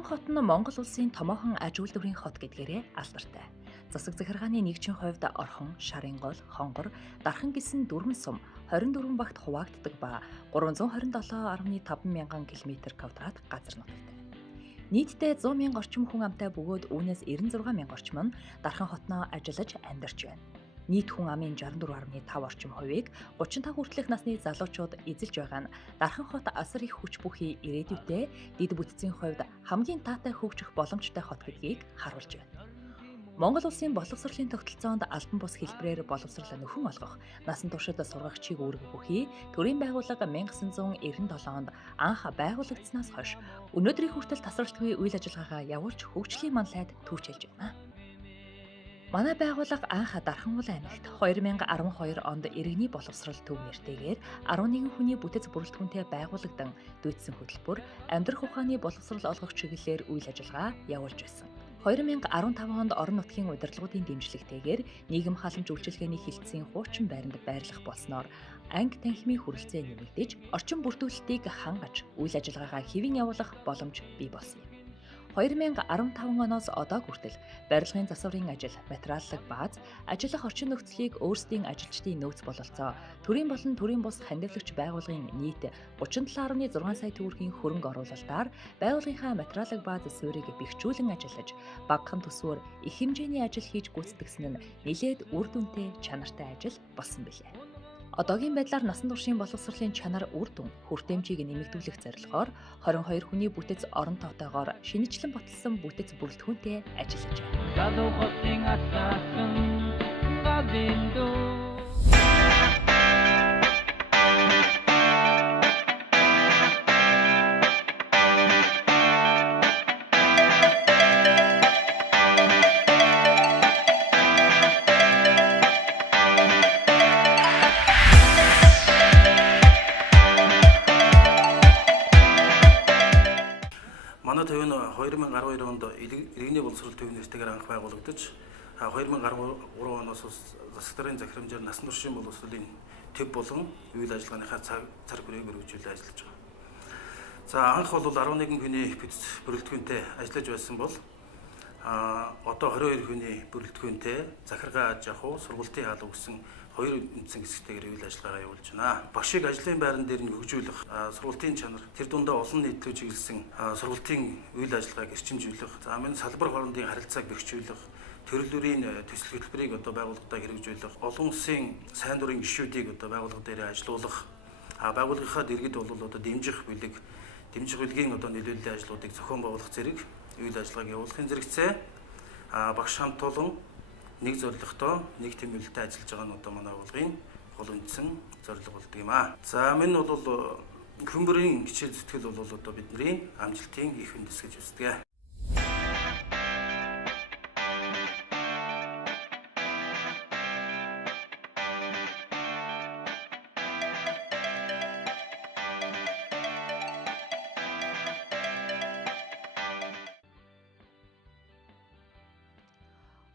Дархан хот нь Монгол улсын томоохон аж үйлдвэрийн хот гэдгээрээ алдартай. Засаг захиргааны нэгжийн хувьд Орхон, Шарын гол, Хонгор, Дархан гэсэн дөрвөн сум 24 багт хуваагддаг ба 327.5 мянган км² газар нутагтай. Нийтдээ 100 мянга орчим хүн амтай бөгөөд үүнээс 96 мянга орчим нь Дархан хотноо ажиллаж амьдарч байна. Нийт хүн амын 64.5 орчим хувийг 35 хүртэлх насны залуучууд эзэлж байгаа нь Дархан хот асар их хүч бүхий ирээдүйдээ дэд бүтцийн хувьд хамгийн таатай хөгжих боломжтой хот гэдгийг харуулж байна. Монгол улсын боловсролын тогтолцоонд албан бус хэлбэрээр боловсрол нөхөн олгох, насан туршид сургагчийг үүргэх бүхий төрийн байгууллага 1997 онд анх байгуулагдсанаас хойш өнөөдрийн хүртэл тасралтгүй үйл ажиллагаагаа явуулж хөгжлийн манлайд түүчилж байна. Манай байгууллага анх Дархан аймагт 2012 онд иргэний боловсрол төв нэртэйгээр 11 хүний бүтэц бүрэлдэхүүнтэй байгуулагдсан дүйцсэн хөтөлбөр амьдрах ухааны боловсрол олгох чиглэлээр үйл ажиллагаа явуулж байсан. 2015 онд орон нутгийн удирдлагуудын дэмжлэгтэйгээр нийгэм халамж үйлчилгээний хилцээний хуучин байранд байрлах болсноор анги танхимын хүрэлцээ нэмэгдэж, орчин бүртгүүлэлтийг хангаж үйл ажиллагаагаа хэвийн явуулах боломж бий болсон юм. 2015 оноос одоо хүртэл барилгын засварын ажил, материаллаг бааз, ажиллах орчин нөхцөлийг өөрсдийн ажилчдын нөөц бололцоо, төрийн болон төрийн бус хандивлагч байгууллагын нийт 37.6 сая төгрөгийн хөрөнгө оруулалтаар байгууллагынхаа материаллаг бааз суурийг бэхжүүлэн ажиллаж, багахан төсвөөр их хэмжээний ажил хийж гүйцэтгэсэн нь нэлээд үр дүнтэй чанартай ажил болсон билээ. Одоогийн байдлаар насан туршийн боловсролын чанар үр дүн хүртээмжийг нэмэгдүүлэх зорилгоор 22 хүний бүтэц орон тоотойгоор шинэчлэн баталсан бүтэц бүрэлдэхүүнтэй ажиллаж байна. Манай төв нь 2012 онд иргэний боловсрол төв нэртэйгээр анх байгуулагдаж 2013 оноос засаг захирамжаар насан туршийн боловсролын төв болон үйл ажиллагааныхаа цар хүрээг өргөжүүлж ажиллаж байгаа. За анх бол 11 хүний бүтэц бүрэлдэхүүнтэй ажиллаж байсан бол одоо 22 хүний бүрэлдэхүүнтэй захиргаа аж ахуй, сургалтын хаалга гэсэн хоёр үндсэн хэсэгтэйгээр үйл ажиллагаа явуулж байна. Багшийг ажлын байран дээр нь хөгжүүлэх, сургалтын чанар, тэр дундаа олон нийтлүү чиглэсэн сургалтын үйл ажиллагааг эрчимжүүлэх, за мөн салбар хоорондын харилцааг бэхжүүлэх, төрөлөрийн төсөл хөтөлбөрийг одоо байгууллагадаа хэрэгжүүлэх, олон улсын сайн дурын гишүүдийг одоо байгууллага дээр ажилуулах, байгууллагынхаа дэргэд бол одоо дэмжих бүлгийн одоо нөлөөллийн ажлуудыг зохион байгуулах зэрэг үйл ажиллагааг явуулахын зэрэгцээ багш хамт олон нэг зорилготой, нэг тэмүүлэлтэй ажиллаж байгаа нь одоо манай байгууллагын гол үндсэн зорилго болдог юм аа. За мөн бол хүн бүрийн хичээл зүтгэл бол одоо бидний амжилтын их үндэс гэж үздэг.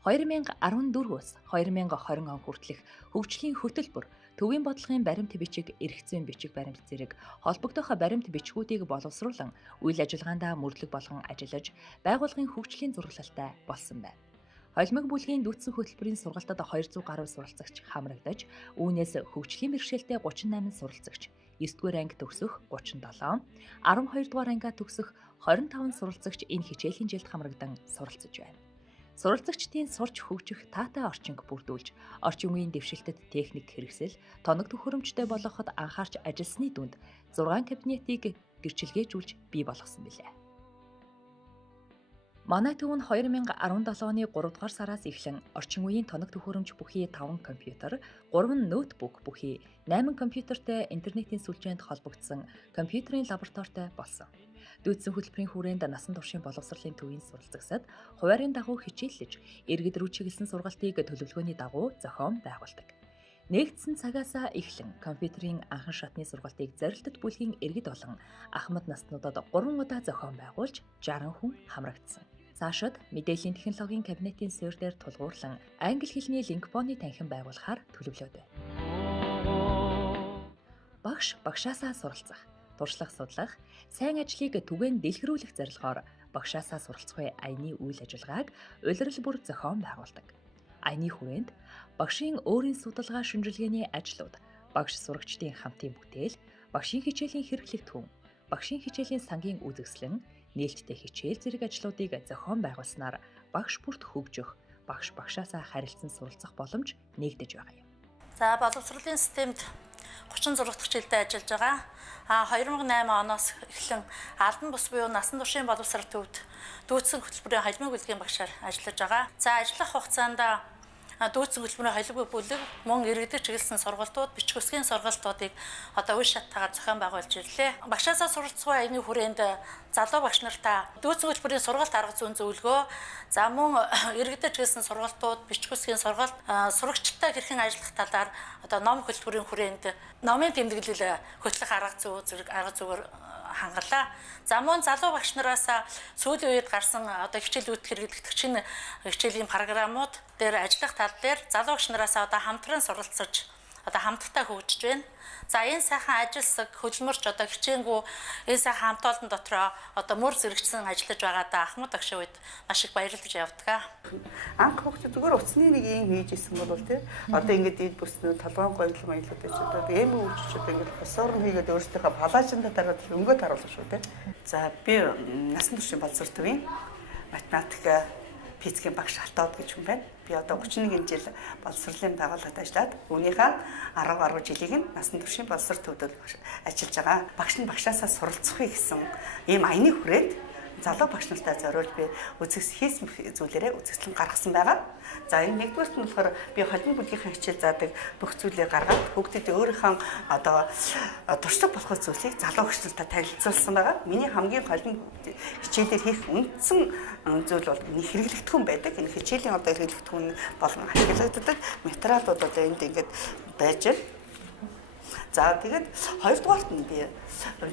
$2014-өөс 2020 он хүртэлх хөгжлийн хөтөлбөр төвийн бодлогын баримт бичиг, эргэцэн бичиг баримт зэрэг холбогдох баримт бичгүүдийг боловсруулан үйл ажиллагаандаа мөрдлөг болгон ажиллаж, байгууллагын хөгжлийн зураглалтай болсон байна. Холимог бүлгийн дүүцсэн хөтөлбөрийн сургалтад 200 гаруй суралцагч хамрагдаж, үүнээс хөгжлийн бэрхшээлтэй 38 суралцагч, 9-р анги төгсөх 37, 12-р ангиа төгсөх 25 суралцагч энэ хичээлийн жилд хамрагдан суралцж байна. Суралцагчдын сурч хөгжих таатай орчинг бүрдүүлж, орчин үеийн дэвшилтэд техник хэрэгсэл, тоног төхөөрөмжтэй болгоход анхаарч ажилласны дүнд 6 кабинетийг гэрчилгээжүүлж бий болгосон билээ. Манай төв нь 2017 оны 3 дугаар сараас эхлэн орчин үеийн тоног төхөөрөмж бүхий 5 компьютер, 3 ноутбук бүхий 8 компьютертэй интернетийн сүлжээнд холбогдсон компьютерийн лабораторитой болсон. Дүйцсэн хөтөлбөрийн хүрээнд насан туршийн боловсролын төвийн суралцагсад хуваарийн дагуу хичээллэж, иргэд рүү чиглэсэн сургалтыг төлөвлөгөөний дагуу зохион байгуулдаг. Нэгдсэн цагаас эхлэн компьютерийн анхан шатны сургалтыг зорилттой бүлгийн иргэд болон ахмад наснуудад 3 удаа зохион байгуулж 60 хүн хамрагдсан. Цаашид мэдээллийн технологийн кабинетийн суурь дээр тулгуурлан англи хэлний линкбоны танхим байгуулахаар төлөвлөд байна. Багш багшаасаа суралцах, туршлага судлах, сайн ажлыг түгээн дэлгэрүүлэх зорилгоор багшаасаа суралцах буй аяны үйл ажиллагааг улирал бүр зохион байгуулдаг. Аяны хүрээнд багшийн өөрийн судалгаа шинжилгээний ажлууд, багш сурагчдын хамтын бүтээл, багшийн хичээлийн хэрэглэгдэхүүн, багшийн хичээлийн сангийн үзэсгэлэн, нээлттэй хичээл зэрэг ажлуудыг зохион байгуулснаар багш бүрт хөгжих, багш багшаасаа харилцан суралцах боломж нэгдэж байгаа юм. За боловсролын системд 36 дахь жилдээ ажиллаж байгаа. 2008 оноос эхлэн албан бус буюу насан туршийн боловсрол төвд дүүцэн хөтөлбөрийн холимог бүлгийн багшаар ажиллаж байгаа. За ажиллах хугацаанд дүүцэн хөтөлбөрийн холимог бүлэг мөн иргэдэг чиглэсэн сургалтууд, бичиг үсгийн сургалтуудыг одоо үе шаттайгаар зохион байгуулж ирлээ. Багшаасаа суралцах аяны хүрээнд залуу багш нартаа дүүцэн хөтөлбөрийн сургалт арга зүйн зөвлөгөө, за мөн иргэдэг чиглэсэн сургалтууд, бичиг үсгийн сургалт, сурагчтай хэрхэн ажиллах талаар одоо ном хөтөлбөрийн хүрээнд номын тэмдэглэл хөтлөх арга зүйгээр хангалаа. За мөн залуу багш нараас сүүлийн үед гарсан одоо хичээл үүрэг хэрэглэгдэгчийн хичээлийн програмууд дээр ажиллах тал дээр залуу багш нараас одоо хамтран суралцаж одоо хамтдаа хөгжиж байна. За энэ сайхан ажилсаг хөдөлмөрч одоо хичээнгүү энэ сайхан хамт олон дотроо одоо мөр зэрэгцсэн ажиллаж байгаадаа Ахмад багшийн үед маш их баярлаж явдаг. Анх хөгжиж зүгээр утасны нэг юм хийж исэн бол тий одоо ингээд ид бүснүүд толгойн гоёлон маялууд гэж одоо эм үүччүүд ингээд хосоор нь хийгээд өөрсдийнхөө палажинда дараад өнгөт харуулсан шүү тий. За би насан туршийн боловсрол төвийн математик физикийн багш Алтаад гэж хүн байна. Би одоо 31 жил боловсролын байгууллагад ажиллаад үүнийхээ 10 гаруй жилийг нь насан туршийн боловсрол төвд ажиллаж байгаа. Багш нь багшаасаа суралцахыг гэсэн ийм аяны хүрээд залуу багш нартай зориулж би хийсэн зүйлээрээ үзэсгэлэн гаргасан байгаа. За энэ нэгдүгээрт нь болохоор би холимог бүлгийн хичээл заадаг бүх зүйлийг гаргаад бүгдэд өөрийнхөө одоо туршлага болох зүйлсийг залуу багш нартай танилцуулсан байгаа. Миний хамгийн холимог хичээлээр хийх үндсэн зүйл бол энэ хэрэглэгдэхүүн байдаг. Энэ хичээлийн одоо хэрэглэгдэхүүн болон ашиглагддаг материалууд одоо энд ингээд байж байна. За тэгээд хоёрдугаарт нь би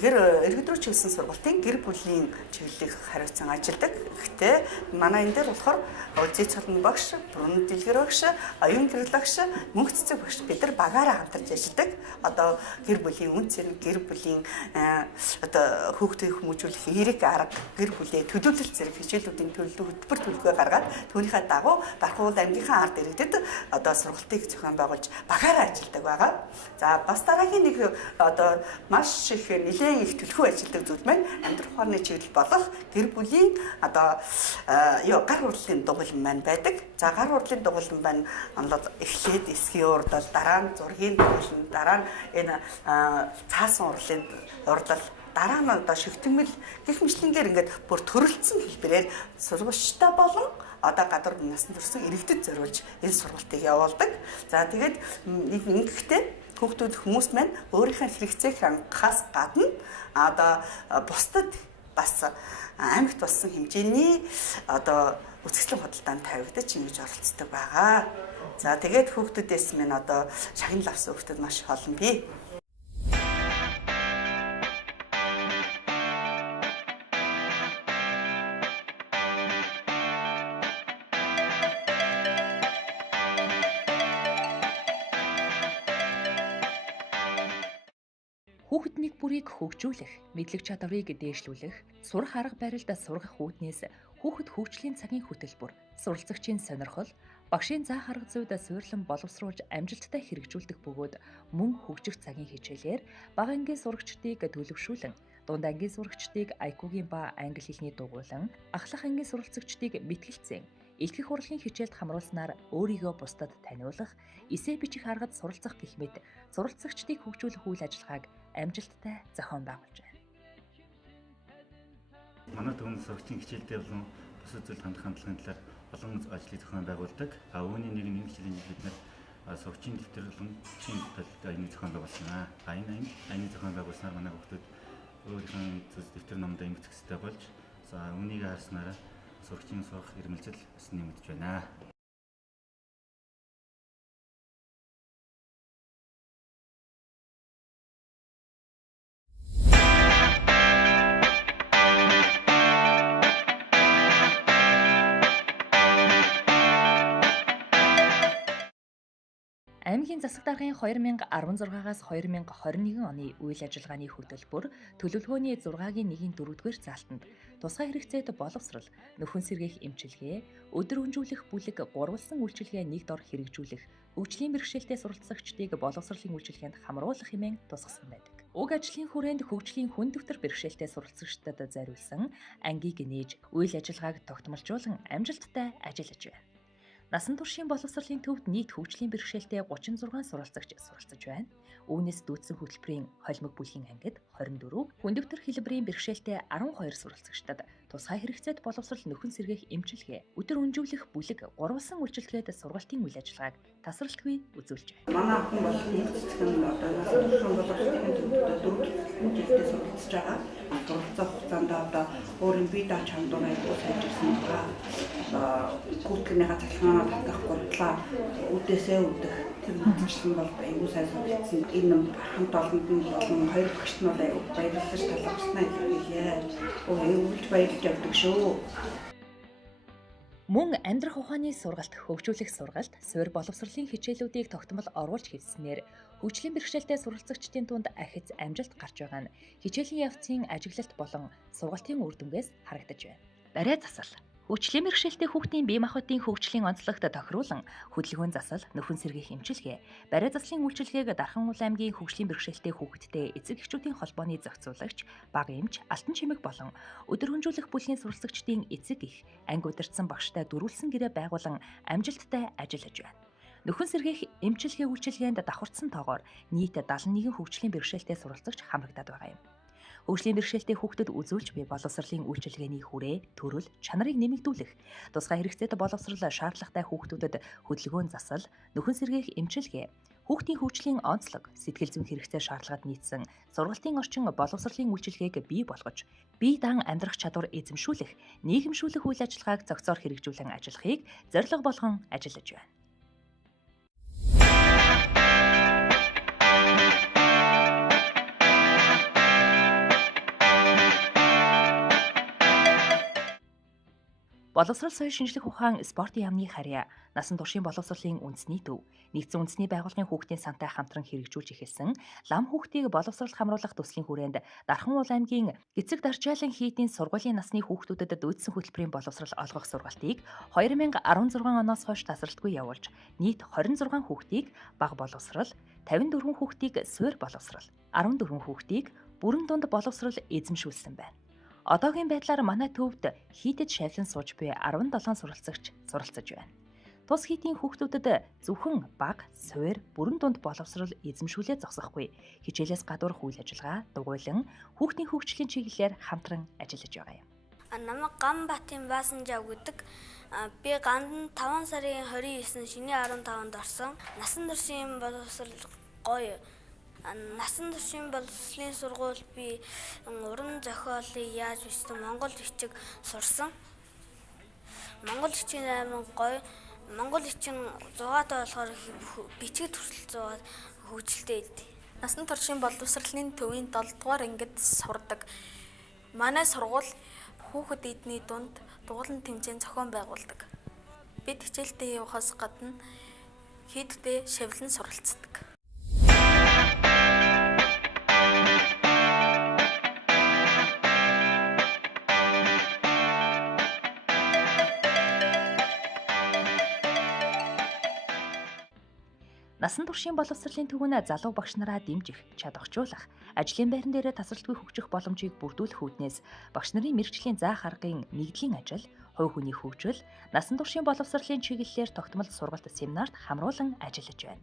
иргэд рүү чиглэсэн сургалтын гэр бүлийн чиглэлийг хариуцсан ажилладаг. Гэхдээ манай энэ дээр болохоор зүй цолны багш, бүрэн дэлгэр багш, оюун гэрэл багш, мөнх цэцэг багш бид нар багаараа хамтарч ажилладаг. Одоо гэр бүлийн үн цэн, гэр бүлийн одоо хүүхдийн хүмүүжүүлэх эерэг арга, гэр бүлийн төлөвлөлт зэрэг хичээлүүдийн хөтөлбөр төлөвлөгөө гаргаад түүнийхээ дагуу Бархуул аймгийнхаа ард иргэдэд одоо сургалтыг зохион байгуулж багаараа ажилладаг байгаа. За бас дараагийн нэг одоо маш их нэлээд их төлхөө ажилладаг зүйл маань амьдрах ухааны чиглэл болох гэр бүлийн одоо гар хурлын дугуйлан маань байдаг. За гар хурлын дугуйлан маань эхлээд эсхийн урдал, дараа нь зургийн дугуйлан, дараа нь энэ цаасан урдал, дараа нь одоо шигтэмэл гэх мэтлэнгээр ингээд бүр төрөлцсөн хэлбэрээр сургуульчтай болон одоо гадар насан туршсан иргэдэд зориулж энэ сургалтыг явуулдаг. За тэгээд ингэхдээ хүмүүс маань өөрийнхөө хэрэгцээг хангахаас гадна одоо бусдад бас аймагт болсон хэмжээний одоо үзэсгэлэн худалдаанд тавигдаж ингэж оролцдог байгаа. За тэгээд хүүхдүүдээс минь одоо шагнал авсан хүүхдүүд маш их олон бий. Хүүхэд нэг бүрийг хөгжүүлэх, мэдлэг чадварыг дээшлүүлэх, сурах арга барилд сургах үүднээс хүүхэд хөгжлийн цагийн хөтөлбөр, суралцагчийн сонирхол, багшийн заах арга зүйд суйрлан боловсруулж амжилттай хэрэгжүүлдэг бөгөөд мөн хөгжих цагийн хичээлээр бага ангийн сурагчдыг төлөвшүүлэн, дунд ангийн сурагчдыг IQ-гийн ба англи хэлний дугуйлан, ахлах ангийн суралцагчдыг мэтгэлцэн, элтгэх урлагийн хичээлд хамруулснаар өөрийгөө бусдад таниулах, эсээ бичих аргад суралцах гэх мэт суралцагчдыг хөгжүүлэх үйл ажиллагааг амжилттай зохион байгуулж байна. Манай төвийн сурагчийн хичээлдээ болон бусад зүйл хандах хандлагын талаар олон ажлыг зохион байгуулдаг. Үүний нэг нь хичээлийн бид нар сурагчийн дэвтэр болон бичгийн талаар аяны зохион байгуулсан. Энэ аяны зохион байгуулснаар манай хүүхдүүд өөрийнхөө дэвтэр номдоо эмгэх хэрэгтэй болж үүнийг харснараа сурагчийн сурах ирмэлзэл бас нэмэгдэж байна. Аймгийн засаг даргын 2016-аас 2021 оны үйл ажиллагааны хөтөлбөр төлөвлөгөөний 6-гийн 1-4-р залтанд тусгай хэрэгцээт боловсрал, нөхөн сэргээх эмчилгээ, өдөр өнжүүлэх бүлэг гурвалсан үйлчилгээ нэг дор хэрэгжүүлэх, хөгжлийн бэрхшээлтэй суралцагчдыг боловсролын үйлчилгээнд хамруулах хэмээн тусгасан байдаг. Уг ажлын хүрээнд хөгжлийн хүн дэвтэр бэрхшээлтэй суралцагчдад зориулсан ангийг нээж үйл ажиллагааг тогтмолжуулан амжилттай ажиллаж байна. Насан туршийн боловсролын төвд нийт хөгжлийн бэрхшээлтэй 36 суралцагч суралцж байна. Үүнээс дүүцсэн хөтөлбөрийн холимог бүлгийн ангид 24, хүн дэвтэр хэлбэрийн бэрхшээлтэй 12 суралцагчдад тусгай хэрэгцээт боловсрол нөхөн сэргээх эмчилгээ, өдөр өнжүүлэх бүлэг гурвалсан үйлчилгээт сургалтын үйл ажиллагааг тасралтгүй үзүүлж байна. Манай охин бол нэг цэцгэн одоо насан туршийн боловсролын төвд 4 жилдээ суралцж байгаа. Суралцах хугацаанд одоо өөрийн бие дааж хандуураа айгуу сайжирсан байгаа. Гүтгэнийхээ цалхаанаа татах гурлаа үдээсээ үдэх тэр мэдээлэл бол айгуу сайн суралцсан. Энэ хамт олонд нь болон хоёр багш нь бол айгуу баярлаж талархснаа хэлээ. Өвлж баярлж явдаг шүү. Мөн амьдрах ухааны сургалт, хөгжүүлэх сургалт, суурь боловсролын хичээлүүдийг тогтмол оруулж хэвснээр хөгжлийн бэрхшээлтэй суралцагчдын дунд ахиц амжилт гарч байгаа нь хичээлийн явцын ажиглалт болон сургалтын үр дүнгээс харагдаж байна. Барай засал. Хөгжлийн бэрхшээлтэй хүүхдийн бие махбодын хөгжлийн онцлогт тохируулан хөдөлгөөн засал, нөхөн сэргээх эмчилгээ, барай заслын үйлчилгээг Дархан Уул аймгийн хөгжлийн бэрхшээлтэй хүүхдтэй эцэг эхчүүдийн холбооны зохицуулагч, бага эмч, алтан чимэг болон өдөр хөнжүүлэх бүлгийн суралцагчдын эцэг эх, анги удирдсан багштай дөрвөлсөн гэрээ байгуулан амжилттай ажиллаж байна. Нөхөн сэргээх эмчилгээ үйлчилгээнд давхарцсан тоогоор нийт 71 хөгжлийн бэрхшээлтэй суралцагч хамрагдаад байгаа юм. Хөгжлийн бэрхшээлтэй хүүхдэд үзүүлж буй боловсролын үйлчилгээний хүрээ, төрөл, чанарыг нэмэгдүүлэх, тусгай хэрэгцээтэй боловсрол шаардлагатай хүүхдүүдэд хөдөлгөөн засал, нөхөн сэргээх эмчилгээ, хүүхдийн хөгжлийн онцлог, сэтгэл зүйн хэрэгцээ шаардлагад нийцсэн сургалтын орчин боловсролын үйлчилгээг бий болгож, бие даан амьдрах чадвар эзэмшүүлэх, нийгэмшүүлэх үйл ажиллагааг зохицоор хэрэгжүүлэн ажиллахыг зорилго болгон ажиллаж байна. Боловсрол соёл шинжлэх ухаан спортын яамны харьяа, насан туршийн боловсролын үндэсний төв, нэгдсэн үндэсний байгууллагын хүүхдийн сантай хамтран хэрэгжүүлж эхэлсэн лам хүүхдийг боловсролд хамруулах төслийн хүрээнд Дархан Уул аймгийн Гэцэг Даржаалан хийдийн сургуулийн насны хүүхдүүдэд дүйдсэн хөтөлбөрийн боловсрол олгох сургалтыг 2016 оноос хойш тасралтгүй явуулж, нийт 26 хүүхдийг бага боловсрол, 54 хүүхдийг суурь боловсрол, 14 хүүхдийг бүрэн дунд боловсрол эзэмшүүлсэн байна. Одоогийн байдлаар манай төвд хийдэд шавлан сууж буй 17 суралцагч суралцж байна. Тус хийдийн хүүхдүүдэд зөвхөн бага, суурь, бүрэн дунд боловсрол эзэмшүүлээ зогсохгүй хичээлээс гадуурх үйл ажиллагаа, дугуйлан хүүхдийн хөгжлийн чиглэлээр хамтран ажиллаж байгаа юм. Намайг Ганбатын Баасанжав гэдэг. Би Ганд 5 сарын 29 шинэ 15-нд орсон. Насан туршийн боловсрол гоё. Насан туршийн боловсролын сургууль би уран зохиолыг яаж бичсэн Монгол бичиг сурсан. Монгол бичгийн амар гоё. Монгол бичгийн 6-тай болохоор бичиг төрөл 100 хөгжилтэй идэв. Насан туршийн боловсролын төвийн 7 дугаар ангид сурдаг. Манай сургууль хүүхэд эдний дунд дугуулан тэмцээн зохион байгуулдаг. Бид хичээлдээ явахаас гадна хийддээ шавлан суралцдаг. Насан туршийн боловсролын төвөнд залуу багш нараа дэмжих, чадахжуулах, ажлын байран дээр тасралтгүй хөгжих боломжийг бүрдүүлэх үүднээс багш нарын мэргэжлийн заах аргын нэгдлийн ажил, хувь хүний хөгжил, насан туршийн боловсролын чиглэлээр тогтмол сургалт семинарт хамруулан ажиллаж байна.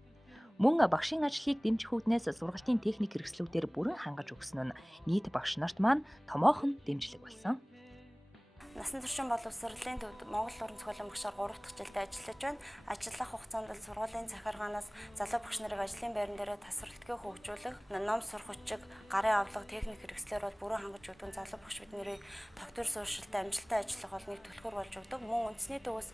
Мөн багшийн ажлыг дэмжих үүднээс сургалтын техник хэрэгслүүдээр бүрэн хангаж өгсөн нь нийт багш нарт маань томоохон дэмжлэг болсон. Насан туршийн боловсролын төвд Монгол уран зохиолын багшаар 3 дахь жилдээ ажиллаж байна. Ажиллах хугацаанд сургуулийн захиргаанаас залуу багш нарыг ажлын байран дээр тасралтгүй хөгжүүлэх, ном сурах хүчиг, гарын авлага, техник хэрэгслэр бол бүрэн хангаж өгдөг залуу багш бидний тогтвор суурьшилтай амжилттай ажиллах бол нэг түлхүүр болж өгдөг. Мөн үндэсний төвөөс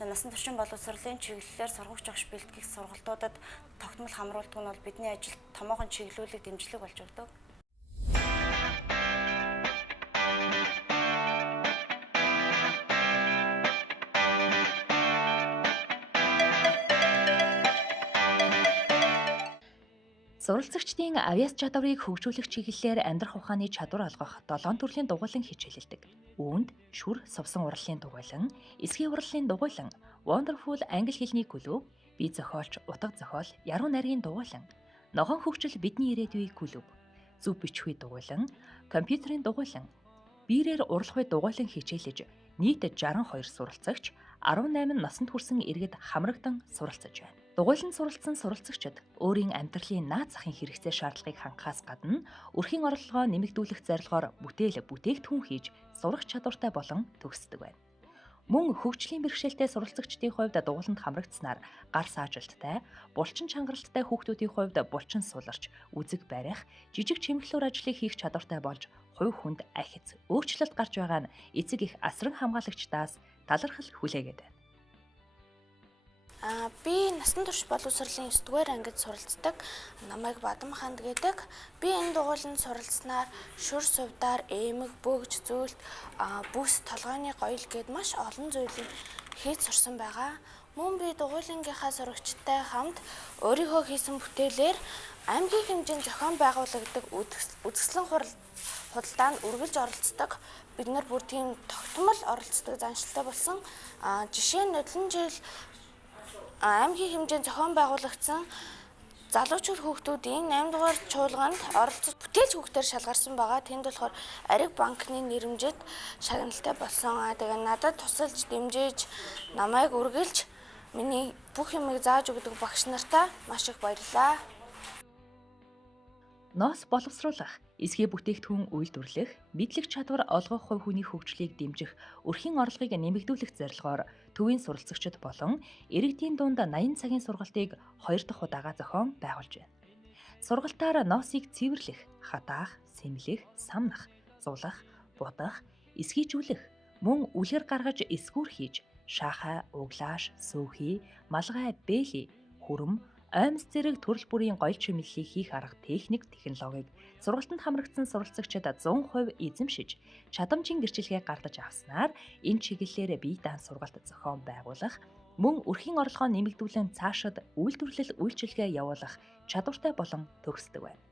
насан туршийн боловсролын чиглэлээр сургагч багш бэлтгэх сургалтуудад тогтмол хамруулдаг нь бол бидний ажилд томоохон чиглүүлэг дэмжлэг болж өгдөг. Суралцагчдын авиац чадварыг хөгжүүлэх чиглэлээр амьдрах ухааны чадвар олгох 7 төрлийн дугуйлан хичээлэлдэг. Үүнд шүр, совсон урлалын дугуйлан, эсгийн урлалын дугуйлан, Wonderful англи хэлний клуб, бие зохиолч, утга зохиол, яруу найргийн дугуйлан, ногоон хөгжил бидний ирээдүйн клуб, зүв бичвээ дугуйлан, компьютерийн дугуйлан, биерээр урлагүй дугуйлан хичээлэж нийт 62 суралцагч 18 наснд хүрсэн иргэд хамрагдан суралцаж байна. Дугуйланд суралцсан суралцагчид өөрийн амьдралын наад захын хэрэгцээ шаардлагыг хангахаас гадна өрхийн орлогоо нэмэгдүүлэх зорилгоор бүтээгдэхүүн хийж сурах чадвартай болон төгсдөг байна. Мөн хөгжлийн бэрхшээлтэй суралцагчдын хувьд дугуйланд хамрагдсанаар гар саажилттай, булчин чангаралттай хүүхдүүдийн хувьд булчин суларч, үзэг барих, жижиг чимэглэлээр ажлыг хийх чадвартай болж хувь хүнд ахиц өөрчлөлт гарч байгаа нь эцэг их асран хамгаалагчдаас талархал хүлээгээд байна. Би насан турш боловсролын 9-р ангид суралцдаг. Намайг Бадам ханд гэдэг. Би энэ дугуйланд суралцсанаар шүр сувдаар эмэг, бөгж, зүйлт, бүс, толгойн гоёл гээд маш олон зүйлийг хийж сурсан байгаа. Мөн би дугуйлангийнхаа сурагчтай хамт өөрийнхөө хийсэн бүтээлээр аймгийн хэмжээнд зохион байгуулагддаг үзэсгэлэн худалдаанд үргэлж оролцдог. Бид нар бүр тийм тогтмол оролцдог заншилтай болсон. Жишээ нь өдөржин жил аймгийн хэмжээнд зохион байгуулагдсан залуучууд хүүхдүүдийн 8 дугаар чуулганд оролцож бүтээлч хүүхдээр шалгарсан байгаа. Тэнд болохоор Ариг банкны нэрэмжит шагналтай болсон. Тэгээ надад тусалж дэмжиж намайг үргэлж миний бүх юмыг зааж өгдөг багш нартаа маш их баярлалаа. Ноос боловсруулах, эсгээ бүтээгдэхүүн үйлдвэрлэх, мэдлэг чадвар олгох хувь хүний хөгжлийг дэмжих, өрхийн орлогыг нэмэгдүүлэх зорилгоор төвийн суралцагчид болон иргэдийн дунд 80 цагийн сургалтыг 2 дахь удаага зохион байгуулж байна. Сургалтаар ноосыг цэвэрлэх, хатаах, сэмлэх, самнах, зулах, будах, эсгийжүүлэх, мөн үлгэр гаргаж эсгүүр хийж, шаахай, углааш, сөөхий, малгай, бэхи, хүрэм, оймс зэрэг төрөл бүрийн гоёл чимэглэлийг хийх арга техник, технологиг сургалтанд хамрагдсан суралцагчид 100% эзэмшиж, чадамжийн гэрчлэгээ гардаж авснаар энэ чиглэлээр бие даан сургалт зохион байгуулах, мөн өрхийн орлогоо нэмэгдүүлэн цаашид үйлдвэрлэл үйлчилгээ явуулах чадвартай болон төгсдөг байна.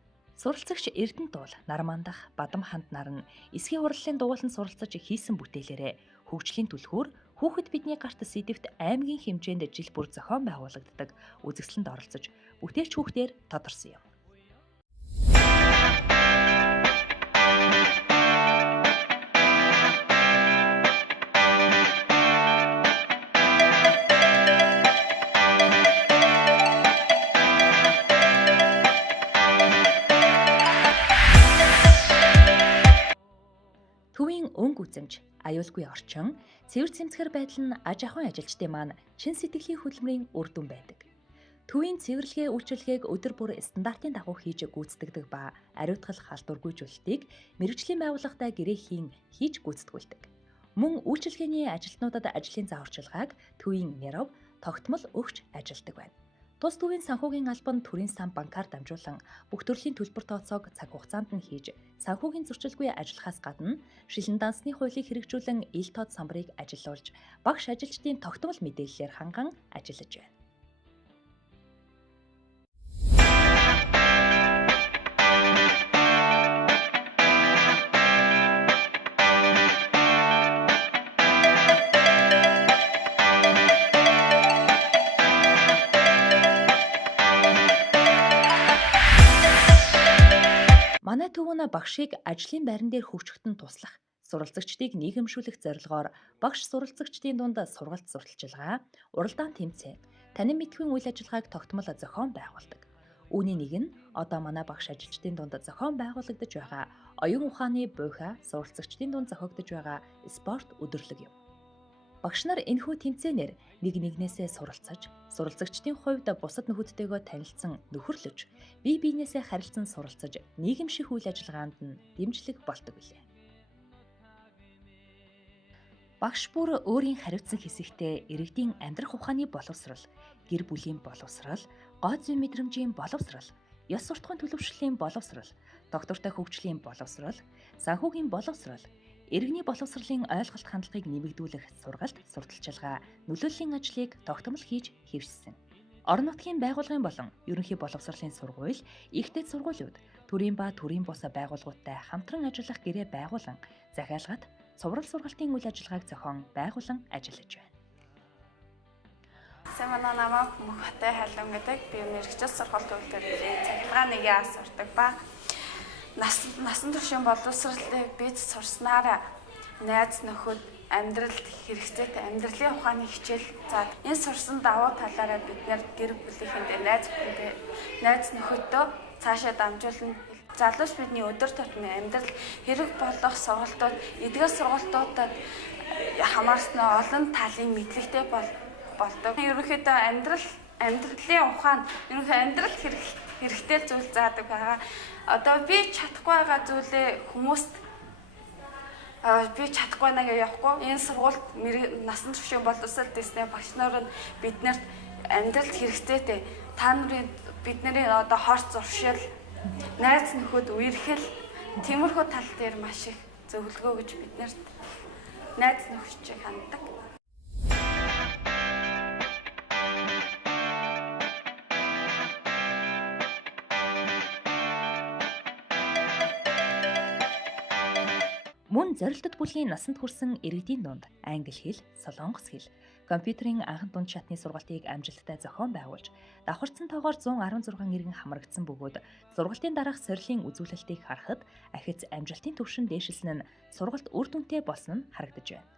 Суралцагч Эрдэнэ Дуул, Нармандах, Бадам ханд нар нь эсгийн урлалын дугуйланд суралцаж хийсэн бүтээлээрээ хөгжлийн түлхүүр хүүхэд бидний гарт сэдэвт аймгийн хэмжээнд жил бүр зохион байгуулагддаг үзэсгэлэнд оролцож бүтээлч хүүхдээр тодорсон юм. Төвийн өнгө үзэмж, аюулгүй орчин, цэвэр цэмцгэр байдал нь аж ахуйн ажилчдын маань чин сэтгэлийн хөдөлмөрийн үр дүн байдаг. Төвийн цэвэрлэгээ үйлчилгээг өдөр бүр стандартын дагуу хийж гүйцэтгэдэг ба ариутгал халдваргүйжүүлэлтийг мэргэжлийн байгууллагатай гэрээхийн хийж гүйцэтгүүлдэг. Мөн үйлчилгээний ажилтнуудад ажлын зааварчилгааг төвийн нэрв тогтмол өгч ажилдаг байна. Тус төвийн санхүүгийн албан төрийн сан банкар дамжуулан бүх төрлийн төлбөр тооцоог цаг хугацаанд нь хийж, санхүүгийн зөрчилгүй ажиллахаас гадна шилэн дансны хуулийг хэрэгжүүлэн ил тод самбарыг ажиллуулж, багш ажилчдын тогтмол мэдээллээр ханган ажиллаж байна. Манай төв нь багшийг ажлын байран дээр хөгжөхтөн туслах, суралцагчдыг нийгэмшүүлэх зорилгоор багш суралцагчдын дунд сургалт сурталчилгаа, уралдаан тэмцээн, танин мэдхийн үйл ажиллагааг тогтмол зохион байгуулдаг. Үүний нэг нь одоо манай багш ажилчдын дунд зохион байгуулагдаж байгаа оюун ухааны буйхаа суралцагчдын дунд зохиогдож байгаа спорт өдөрлөг юм. Багш нар энэхүү тэмцээнээр нэг нэгнээсээ суралцаж, суралцагчдын хувьд бусад нөхөдтэйгөө танилцсан, нөхөрлөж, бие биенээсээ харилцан суралцаж, нийгэмших үйл ажиллагаанд нь дэмжлэг болдог билээ. Багш бүр өөрийн хариуцсан хэсэгтээ иргэдийн амьдрах ухааны боловсрал, гэр бүлийн боловсрал, гоо зүйн мэдрэмжийн боловсрал, ёс суртахуун төлөвшлийн боловсрал, доктортой хөгжлийн боловсрал, санхүүгийн боловсрал, иргэний боловсролын ойлголт хандлагыг нэмэгдүүлэх сургалт, сурталчилгаа, нөлөөллийн ажлыг тогтмол хийж хэвшсэн. Орон нутгийн байгууллагын болон ерөнхий боловсролын сургууль, ихтэй сургуулиуд, төрийн ба төрийн бус байгууллагуудтай хамтран ажиллах гэрээ байгуулан захиалгад цуврал сургалтын үйл ажиллагааг зохион байгуулан ажиллаж байна. Манай намайг Мөнхбатай Халуун гэдэг. Би мэрэгчил сургалт үйлдвэрлэлийн захиргааны сурдаг ба насан туршийн боловсролыг бид сурснараа найз нөхөд амьдралд хэрэгцээтэй амьдралын ухааны хичээл заад энэ сурсан давуу талаараа бид нэр гэр бүлийнхэндээ найз нөхөдөө цаашаа дамжуулна. Залуус бидний өдөр тутмын амьдрал хэрэг болох сургалтууд, эдгээр сургалтуудад хамаарснаа олон талын мэдлэгтэй болдог. Ерөнхийдөө амьдралын ухаан, амьдралд хэрэгтэй зүйл заадаг байгаа. Одоо би чадахгүй байгаа зүйлээ хүмүүст би чадахгүй нэг явахгүй. Энэ сургуульд насан туршийн боловсрол дэснэ багш нар нь биднэрт амьдралд хэрэгцээтэй та нарын бидний одоо хорц зуршил, найз нөхөд үерхэл тиймэрхүү тал дээр маш их зөвлөгөө гэж биднэрт найз нөхөдчийг ханддаг. Мөн зорилтод бүлгийн насанд хүрсэн иргэдийн дунд англи хэл, солонгос хэл, компьютерийн анхан дунд шатны сургалтыг амжилттай зохион байгуулж, давхарцсан тоогоор 116 иргэн хамрагдсан бөгөөд сургалтын дараах сорилын үзүүлэлтийг харахад ахиц амжилтын түвшин дээшилсэн нь сургалт үр дүнтэй болсон нь харагдаж байна.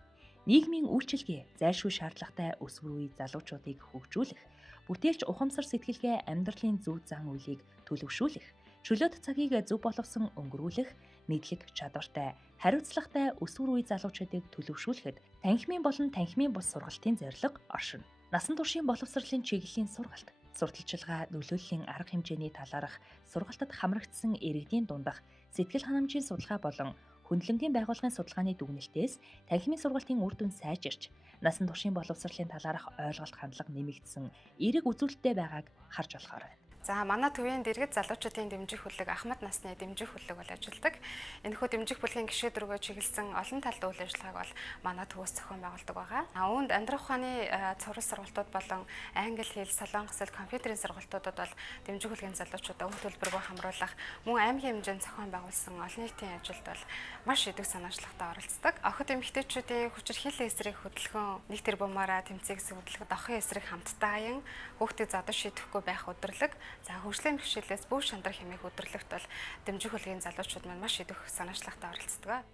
Нийгмийн үйлчилгээ, зайлшгүй шаардлагатай өсвөр үе залуучуудыг хөгжүүлэх, бүтээлч ухамсар сэтгэлгээ амьдралын зөв зан үйлийг төлөвшүүлэх, чөлөөт цагийг зөв боловсон өнгөрүүлэх, мэдлэг чадвартай, хариуцлагатай өсвөр үе залуучуудыг төлөвшүүлэхэд танхимын болон танхимын бус сургалтын зорилго оршино. Насан туршийн боловсролын чиглэлийн сургалт, сурталчилгаа, нөлөөллийн арга хэмжээний талаарх сургалтад хамрагдсан иргэдийн дундах сэтгэл ханамжийн судалгаа болон хөндлөнгийн байгууллагын судалгааны дүгнэлтээс танхимын сургалтын үр дүн сайжирч, насан туршийн боловсролын талаарх ойлголт хандлага нэмэгдсэн эерэг үзүүлэлттэй байгааг харж болохоор байна. За манай төвийн дэргэд залуучуудын дэмжих бүлэг Ахмад насны дэмжих бүлэг бол ажилладаг. Энэхүү дэмжих бүлгийн гишүүд рүүгээ чиглэсэн олон талын үйл ажиллагааг бол манай төвөөс зохион байгуулдаг байгаа. Үүнд амьдрах ухааны цуврал сургалтууд болон англи хэл, солонгос хэл, компьютерийн сургалтуудад бол дэмжих бүлгийн залуучуудаа өв төлбөргөө хамруулах, мөн аймгийн хэмжээнд зохион байгуулсан олон нийтийн ажилд бол маш идэвх санаачлагтай оролцдог. Охид эмэгтэйчүүдийн хүчирхийллийн эсрэг хөдөлгөөн, нэг тэрбумаараа тэмцээх гэсэн хөдөлгөөд охин эсрэг хамтдаа аян хүүхдийг задаж шийдэхгүй байх өдрлөг. За хөгжлийн бэрхшээлээс бүх шандрах хэмээх өдрлөгт бол дэмжих бүлгийн залуучууд маань маш идэвх санаачлагтай оролцдог.